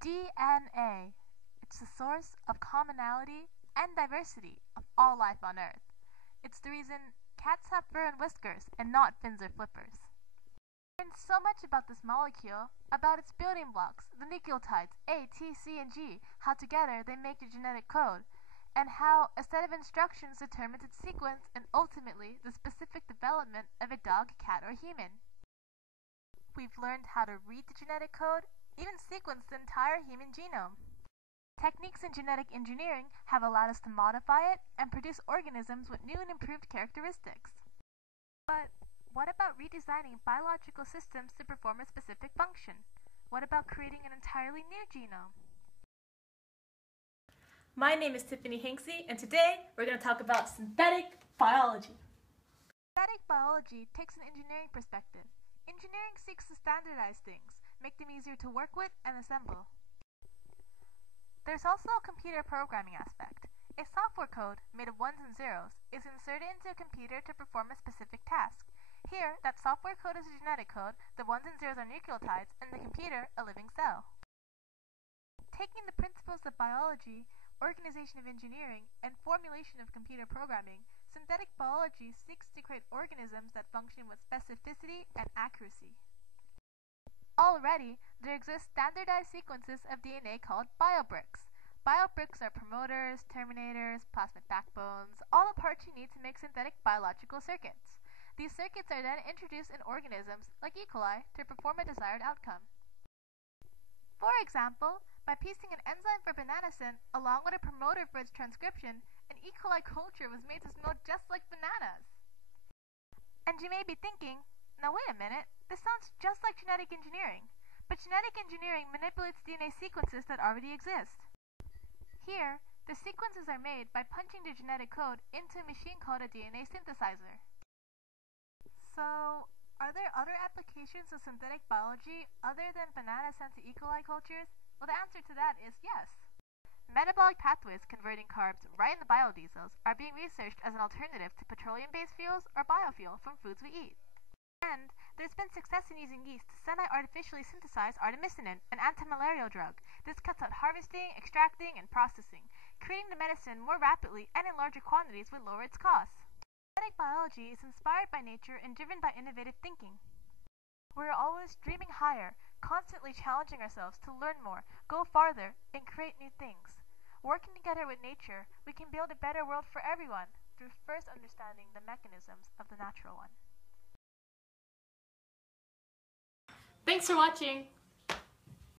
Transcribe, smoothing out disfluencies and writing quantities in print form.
DNA. It's the source of commonality and diversity of all life on Earth. It's the reason cats have fur and whiskers and not fins or flippers. We learned so much about this molecule, about its building blocks, the nucleotides A, T, C, and G, how together they make your genetic code, and how a set of instructions determines its sequence and ultimately the specific development of a dog, cat, or human. We've learned how to read the genetic code, even sequence the entire human genome. Techniques in genetic engineering have allowed us to modify it and produce organisms with new and improved characteristics. But what about redesigning biological systems to perform a specific function? What about creating an entirely new genome? My name is Tiffany Hinksey, and today we're going to talk about synthetic biology. Synthetic biology takes an engineering perspective. Engineering seeks to standardize things, make them easier to work with and assemble. There's also a computer programming aspect. A software code made of ones and zeros is inserted into a computer to perform a specific task. Here, that software code is a genetic code, the ones and zeros are nucleotides, and the computer a living cell. Taking the principles of biology, organization of engineering, and formulation of computer programming, synthetic biology seeks to create organisms that function with specificity and accuracy. Already, there exist standardized sequences of DNA called biobricks. Biobricks are promoters, terminators, plasmid backbones, all the parts you need to make synthetic biological circuits. These circuits are then introduced in organisms, like E. coli, to perform a desired outcome. For example, by piecing an enzyme for banana scent along with a promoter for its transcription, an E. coli culture was made to smell just like bananas. And you may be thinking, now wait a minute, this sounds just like genetic engineering. But genetic engineering manipulates DNA sequences that already exist. Here, the sequences are made by punching the genetic code into a machine called a DNA synthesizer. So, are there other applications of synthetic biology other than banana scent to E. coli cultures? Well, the answer to that is yes. Metabolic pathways converting carbs right in the biodiesels are being researched as an alternative to petroleum-based fuels or biofuel from foods we eat. And there's been success in using yeast to semi-artificially synthesize artemisinin, an antimalarial drug. This cuts out harvesting, extracting, and processing, creating the medicine more rapidly and in larger quantities would lower its costs. Synthetic biology is inspired by nature and driven by innovative thinking. We're always dreaming higher, constantly challenging ourselves to learn more, go farther, and create new things. Working together with nature, we can build a better world for everyone through first understanding the mechanisms of the natural one. Thanks for watching!